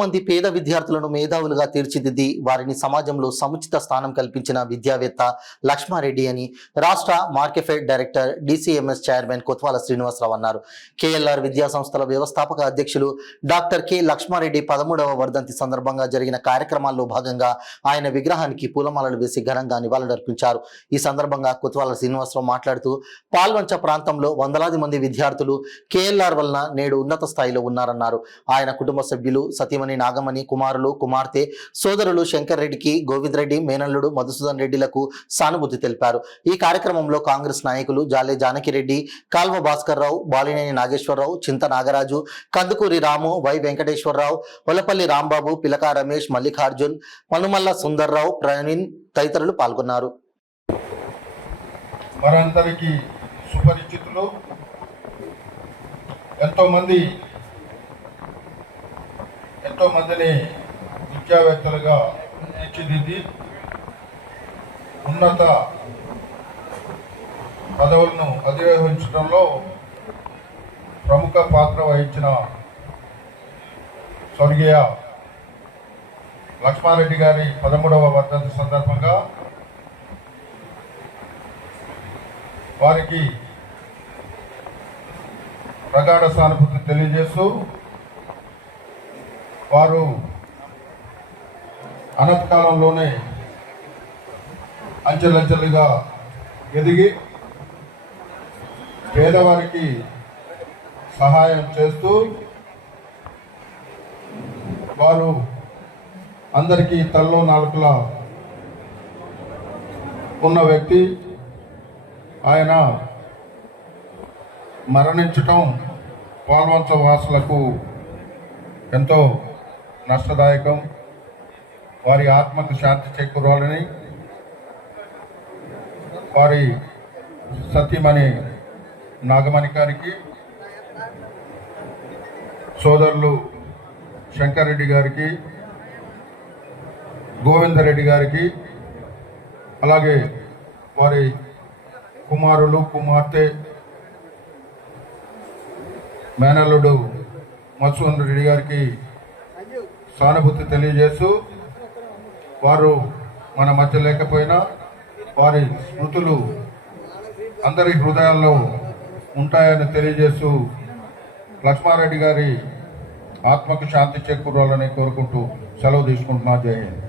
మంది పేద విద్యార్థులను మేధావులుగా తీర్చిదిద్ది వారిని సమాజంలో సముచిత స్థానం కల్పించిన విద్యావేత్త లక్ష్మారెడ్డి అని రాష్ట్ర Markfed director DCMS chairman Kotwala Srinivasa Rao అన్నారు. కేఎల్ఆర్ విద్యా సంస్థల వ్యవస్థాపక అధ్యక్షులు డాక్టర్ కె లక్ష్మారెడ్డి 13వ వర్ధంతి సందర్భంగా జరిగిన కార్యక్రమాల్లో భాగంగా ఆయన విగ్రహానికి పూలమాలలు వేసి ఘనంగా నివాళులర్పించారు. ఈ సందర్భంగా కొత్వాల శ్రీనివాసరావు మాట్లాడుతూ పాల్వంచ ప్రాంతంలో వందలాది మంది విద్యార్థులు కేఎల్ఆర్ వలన నేడు ఉన్నత స్థాయిలో ఉన్నారన్నారు. ఆయన కుటుంబ సభ్యులు సతీమణి నాగమణి, కుమారులు, కుమార్తె, సోదరులు శంకర్ రెడ్డికి, గోవింద్ రెడ్డి, మేనల్లుడు మధుసూదన్ రెడ్డిలకు సానుభూతి తెలిపారు. ఈ కార్యక్రమంలో కాంగ్రెస్ నాయకులు జాలే జానకిరెడ్డి, కాల్వ భాస్కర్ రావు, బాలినేని నాగేశ్వరరావు, చింత నాగరాజు, కందుకూరి రాము, వై వెంకటేశ్వరరావు, ఒలపల్లి రాంబాబు, పిలక రమేష్, మల్లికార్జున్, మనుమల్ల సుందర్రావు, ప్రవీణ్ తదితరులు పాల్గొన్నారు. మనందరికీ సుపరిచితులు, ఎంతో మందిని విద్యావేత్తలుగా తీర్చిదిద్ది ఉన్నత పదవులను అధిరోహించడంలో ప్రముఖ పాత్ర వహించిన స్వర్గీయ లక్ష్మారెడ్డి గారి 13వ వర్ధంతి సందర్భంగా వారికి ప్రగాఢ సానుభూతి తెలియజేస్తూ వారు అనతికాలంలోనే అంచెలంచెలుగా ఎదిగి పేదవారికి సహాయం చేస్తూ వారు అందరికీ తల్లో నాలుకలా ఉన్న వ్యక్తి. ఆయన మరణించటం పాల్వంచ వాసులకు ఎంతో నష్టదాయకం. వారి ఆత్మకు శాంతి చేకూరాలని వారి సతీమణి నాగమణి గారికి, సోదరులు శంకర్ రెడ్డి గారికి, గోవిందరెడ్డి గారికి, అలాగే వారి కుమారులు, కుమార్తె, మేనల్లుడు మధుసూదన్ రెడ్డి గారికి సానుభూతి తెలియజేస్తూ వారు మన మధ్య లేకపోయినా వారి స్మృతులు అందరి హృదయాల్లో ఉంటాయని తెలియజేస్తూ లక్ష్మారెడ్డి గారి ఆత్మకు శాంతి చేకూరాలని కోరుకుంటూ సెలవు తీసుకుంటున్నా. జై హింద్.